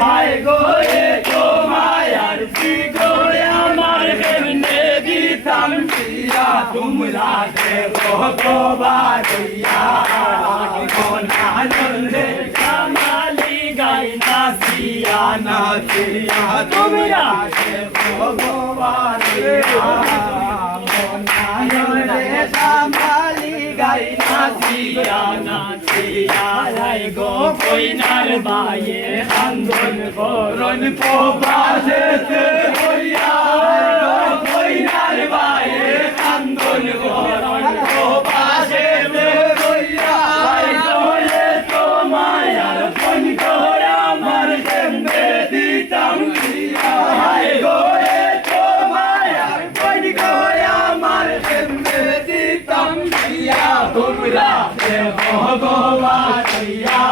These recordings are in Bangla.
হায় গো এ তো মায়ার ফিগরে আমার কেমনে দিতাম দিয়া তোমরা দেখো তো বাড়িয়া কোন আনন্দে কামালি গাই নাচিয়া নাচিয়া তোমরা দেখো গো বাড়িয়া কোন আনন্দে কামালি গাই নাচিয়া নাচিয়া লাই গো কইনার বায়ে আন্দোলন করন প্রবাসেতে হইয়া গো কইনার বায়ে আন্দোলন করন প্রবাসেতে হইয়া লাই গো এ তো মায়ার কোন করে আমার কেমনে দিতাম দিয়া হায় গো এ তো মায়ার কোন করে আমার কেমনে দিতাম দিয়া তোমরা দেখো গো বাড়িয়া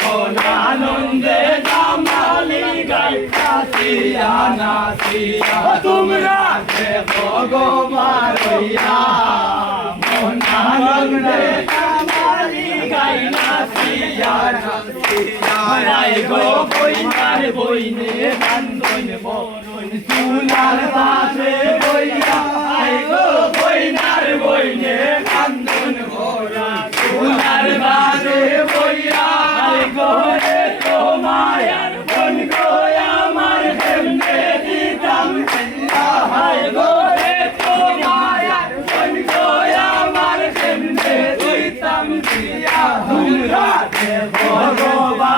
মন আনন্দে কামালি গাই নাচিয়া নাচিয়া তোমরা দেখো গো বাড়িয়া মন আনন্দে কামালি গাই নাচিয়া নাচিয়া রাই গো কইনার বইনে বান্ধন বরণ চুলার পাশে বইয়া